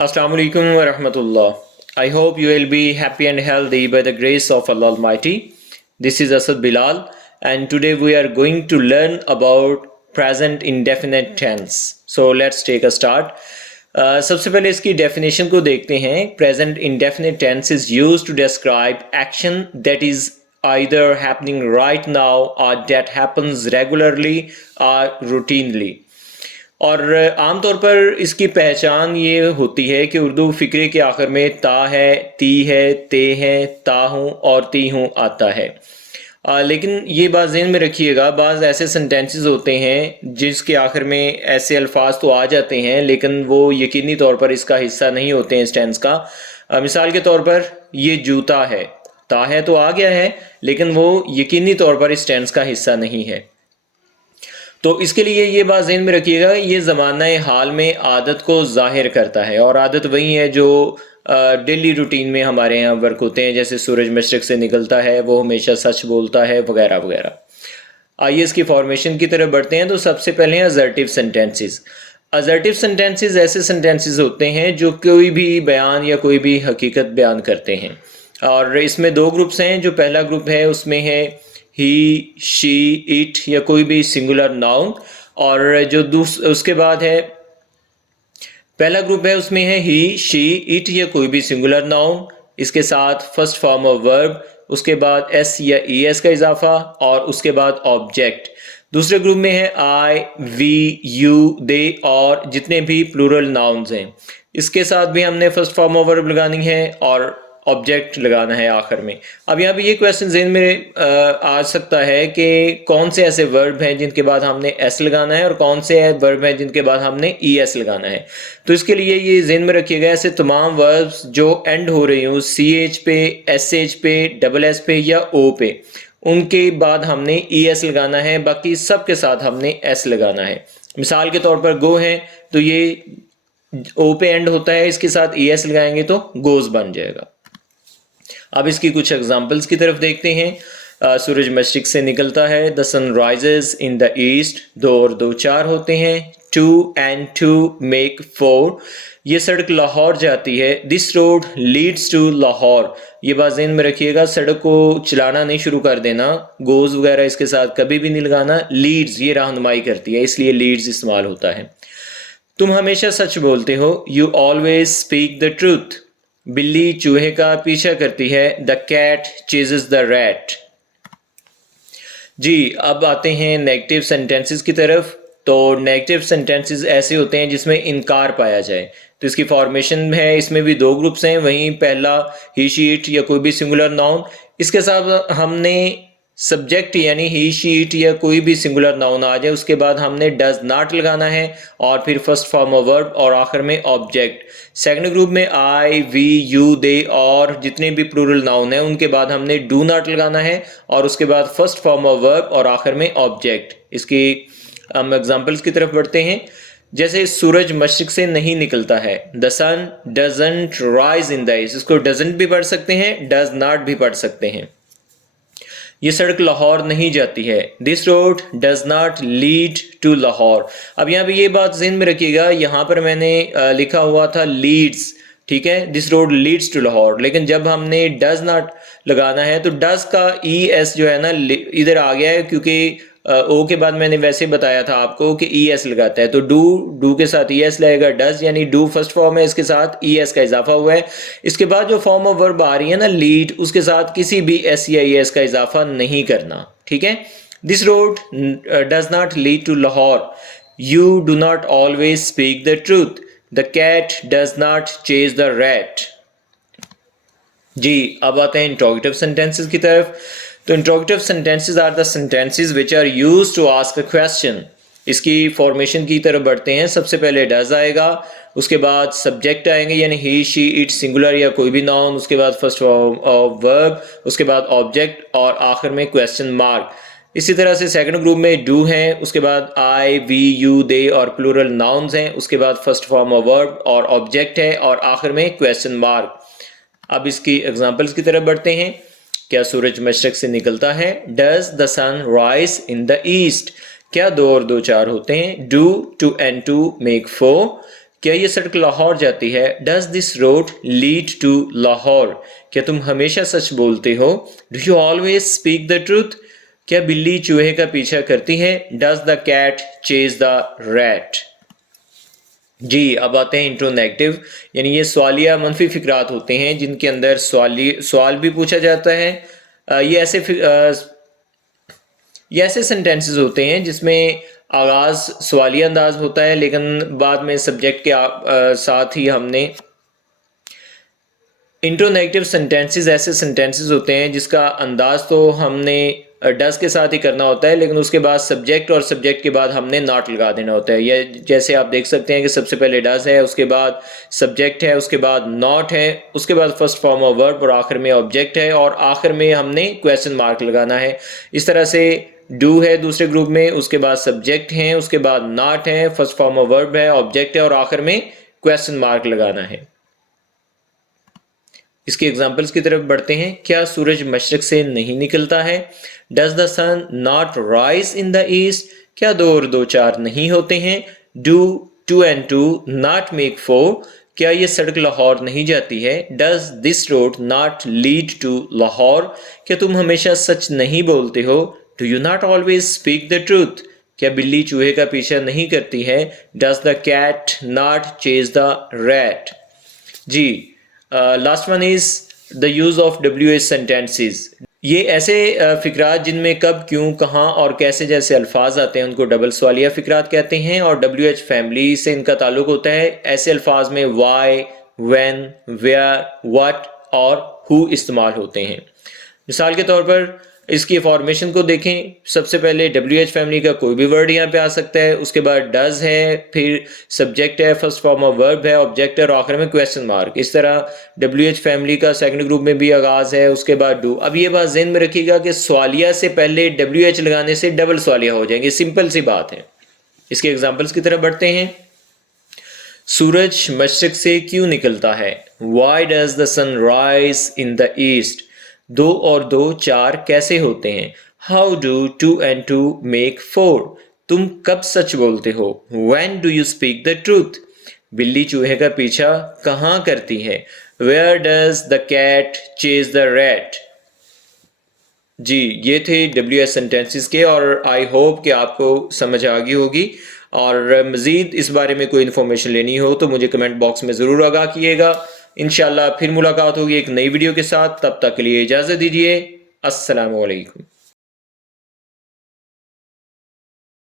Assalamu alaikum wa rahmatullah. I hope you will be happy and healthy by the grace of Allah Almighty. This is Asad Bilal, and today we are going to learn about present indefinite tense. So let's take a start. सबसे पहले इसकी definition को देखते हैं. Present indefinite tense is used to describe action that is either happening right now or that happens regularly or routinely. और आमतौर पर इसकी पहचान ये होती है कि उर्दू फ़िक्रे के आखिर में ता है, ती है, ते है, ता हूँ और ती हूँ आता है। लेकिन ये बात ज़हन में रखिएगा, बाज़ ऐसे सेंटेंसेस होते हैं जिसके आखिर में ऐसे अल्फाज तो आ जाते हैं लेकिन वो यकीनी तौर पर इसका हिस्सा नहीं होते हैं इस टेंस का। मिसाल के तौर पर ये जूता है, ता है तो आ गया है लेकिन वो यकीनी तौर पर इस टेंस का हिस्सा नहीं है। तो इसके लिए ये बात ज़हन में रखिएगा, ये ज़माना हाल में आदत को ज़ाहिर करता है और आदत वही है जो डेली रूटीन में हमारे यहाँ वर्क होते हैं, जैसे सूरज मशरिक़ से निकलता है, वो हमेशा सच बोलता है वगैरह वगैरह। आइए इसकी फॉर्मेशन की तरफ बढ़ते हैं। तो सबसे पहले हैं असर्टिव सेंटेंसेस। असर्टिव सेंटेंसेस ऐसे सेंटेंसेस होते हैं जो कोई भी बयान या कोई भी हकीकत बयान करते हैं और इसमें दो ग्रुप्स हैं। जो पहला ग्रुप है उसमें है ही, शी, इट या कोई भी सिंगुलर नाउन, और जो उसके बाद है पहला ग्रुप है उसमें है ही, शी, इट या कोई भी सिंगुलर नाउन, इसके साथ फर्स्ट फॉर्म ऑफ वर्ब, उसके बाद एस या ई एस का इजाफा और उसके बाद ऑब्जेक्ट। दूसरे ग्रुप में है आई, वी, यू, दे और जितने भी प्लूरल नाउन्स हैं, इसके साथ भी हमने फर्स्ट फॉर्म ऑफ वर्ब लगानी है और ऑब्जेक्ट लगाना है आखिर में। अब यहाँ पे ये क्वेश्चन ज़हन में आ सकता है कि कौन से ऐसे वर्ब हैं जिनके बाद हमने एस लगाना है और कौन से वर्ब हैं जिनके बाद हमने ई एस लगाना है। तो इसके लिए ये ज़हन में रखिएगा, ऐसे तमाम वर्ब्स जो एंड हो रही हूँ सी एच पे, एस एच पे, डबल एस पे या ओ पे, उनके बाद हमने ई एस लगाना है, बाकी सब के साथ हमने एस लगाना है। मिसाल के तौर पर गो है तो ये ओ पे एंड होता है, इसके साथ ई एस लगाएंगे तो गोज बन जाएगा। अब इसकी कुछ एग्जाम्पल्स की तरफ देखते हैं। सूरज मशरिक से निकलता है, the sun rises in the east, दो और दो चार होते हैं, 2 and 2 make 4, ये सड़क लाहौर जाती है, this road leads to Lahore. ये बात ज़हन में रखिएगा, सड़क को चलाना नहीं शुरू कर देना, गोज वगैरह इसके साथ कभी भी नहीं लगाना। लीड्स ये रहनुमाई करती है, इसलिए लीड्स इस्तेमाल होता है। तुम हमेशा सच बोलते हो, you always speak the truth. बिल्ली चूहे का पीछा करती है, the cat chases the rat. जी अब आते हैं नेगेटिव सेंटेंसेस की तरफ। तो नेगेटिव सेंटेंसेस ऐसे होते हैं जिसमें इनकार पाया जाए। तो इसकी फॉर्मेशन है, इसमें भी दो ग्रुप्स हैं। वहीं पहला ही, शी, इट या कोई भी सिंगुलर नाउन, इसके साथ हमने सब्जेक्ट यानी ही, शी, इट या कोई भी सिंगुलर नाउन आ जाए, उसके बाद हमने डज नॉट लगाना है और फिर फर्स्ट फॉर्म ऑफ वर्ब और आखिर में ऑब्जेक्ट। सेकंड ग्रुप में आई, वी, यू, दे और जितने भी प्लूरल नाउन हैं उनके बाद हमने डू नॉट लगाना है और उसके बाद फर्स्ट फॉर्म ऑफ वर्ब और आखिर में ऑब्जेक्ट। इसकी हम एग्जाम्पल्स की तरफ बढ़ते हैं। जैसे सूरज मशरिक से नहीं निकलता है, the sun doesn't rise in the east, इसको डजंट भी पढ़ सकते हैं, डज नॉट भी पढ़ सकते हैं। ये सड़क लाहौर नहीं जाती है, this road does not lead to Lahore. अब यहाँ पे ये बात ज़हन में रखिएगा, यहाँ पर मैंने लिखा हुआ था लीड्स, ठीक है, this road leads to Lahore, लेकिन जब हमने डज नॉट लगाना है तो डज का ई एस जो है ना इधर आ गया है, क्योंकि ओ के बाद मैंने वैसे बताया था आपको कि ई एस लगाता है, तो डू के साथ ई एस लगेगा, डज यानी डू फर्स्ट फॉर्म है, इसके साथ ई एस का इजाफा हुआ है। इसके बाद जो फॉर्म ऑफ वर्ब आ रही है ना लीड, उसके साथ किसी भी एस या ई एस का इजाफा नहीं करना, ठीक है। This road does not lead to Lahore, you do not always speak the truth, the cat does not chase the rat. जी अब आते हैं इंट्रोगेटिव सेंटेंसेस की तरफ। तो interrogative sentences are the sentences which are used to ask a question. इसकी formation की तरफ बढ़ते हैं। सबसे पहले डज आएगा, उसके बाद सब्जेक्ट आएंगे यानी ही, शी, इट सिंगुलर या कोई भी नाउन, उसके बाद फर्स्ट वर्ब, उसके बाद ऑब्जेक्ट और आखिर में क्वेश्चन मार्क। इसी तरह से सेकंड ग्रुप में डू है, उसके बाद आई, वी, यू, दे और प्लूरल नाउन्स हैं, उसके बाद फर्स्ट फॉर्म ऑफ वर्ब और ऑब्जेक्ट है और आखिर में क्वेश्चन मार्क। अब इसकी एग्जाम्पल्स की तरफ बढ़ते हैं। क्या सूरज मशरक से निकलता है, does the sun rise in the east. क्या दो और दो चार होते हैं, डू 2 and 2 make 4। क्या ये सड़क लाहौर जाती है? Does this road lead to Lahore? क्या तुम हमेशा सच बोलते हो? Do you always speak the truth? क्या बिल्ली चूहे का पीछा करती है? Does the cat chase the rat? जी, अब आते हैं इंट्रोनेगेटिव, यानी ये सवालिया मनफी फिक्रात होते हैं जिनके अंदर सवाल भी पूछा जाता है। ये ऐसे सेंटेंसेस होते हैं जिसमें आगाज़ सवालिया अंदाज होता है, लेकिन बाद में सब्जेक्ट के साथ ही हमने इंट्रोनेगेटिव सेंटेंसेस ऐसे सेंटेंसेस होते हैं जिसका अंदाज तो हमने डज के साथ ही करना होता है, लेकिन उसके बाद सब्जेक्ट और सब्जेक्ट के बाद हमने नॉट लगा देना होता है। ये जैसे आप देख सकते हैं कि सबसे पहले डज है, उसके बाद सब्जेक्ट है, उसके बाद नॉट है, उसके बाद फर्स्ट फॉर्म ऑफ वर्ब और आखिर में ऑब्जेक्ट है, और आखिर में हमने क्वेश्चन मार्क लगाना है। इस तरह से डू है दूसरे ग्रुप में, उसके बाद सब्जेक्ट हैं, उसके बाद नॉट है, फर्स्ट फॉर्म ऑफ वर्ब है, ऑब्जेक्ट है, और आखिर में क्वेश्चन मार्क लगाना है। इसके एग्जाम्पल्स की तरफ बढ़ते हैं। क्या सूरज मशरक से नहीं निकलता है? Does the sun not rise in the east? क्या 2 और 2 4 नहीं होते हैं? Do 2 and 2 not make 4? क्या ये सड़क लाहौर नहीं जाती है? Does this road not lead to Lahore? क्या तुम हमेशा सच नहीं बोलते हो? Do you not always speak the truth? क्या बिल्ली चूहे का पीछा नहीं करती है? Does the cat not chase the rat? Ji, last one is the use of WH sentences. ये ऐसे फिक्रात जिनमें कब, क्यों, कहाँ और कैसे जैसे अल्फाज आते हैं उनको डबल सवालिया फिक्रात कहते हैं, और WH फैमिली से इनका ताल्लुक होता है। ऐसे अल्फाज में वाई, व्हेन, वेयर, व्हाट और हु इस्तेमाल होते हैं। मिसाल के तौर पर इसकी फॉर्मेशन को देखें। सबसे पहले WH फैमिली का कोई भी वर्ड यहाँ पे आ सकता है, उसके बाद डज है, फिर सब्जेक्ट है, फर्स्ट फॉर्म ऑफ वर्ब है, ऑब्जेक्ट है, और आखिर में क्वेश्चन मार्क। इस तरह WH फैमिली का सेकंड ग्रुप में भी आगाज है, उसके बाद डू। अब ये बात ज़हन में रखिएगा कि सवालिया से पहले WH लगाने से डबल सवालिया हो जाएंगे, सिंपल सी बात है। इसके एग्जाम्पल्स की तरफ बढ़ते हैं। सूरज मशरक से क्यों निकलता है? Why does the sun rise in the east? 2 और 2 4 कैसे होते हैं? How do 2 and 2 make 4? तुम कब सच बोलते हो? When do you speak the truth? बिल्ली चूहे का पीछा कहाँ करती है? Where does the cat chase the rat? जी, ये थे WH सेंटेंसेस के, और आई होप कि आपको समझ आ गई होगी। और मज़ीद इस बारे में कोई इन्फॉर्मेशन लेनी हो तो मुझे कमेंट बॉक्स में ज़रूर आगाह किएगा। इंशाल्लाह फिर मुलाकात होगी एक नई वीडियो के साथ। तब तक के लिए इजाज़त दीजिए। अस्सलामु अलैकुम।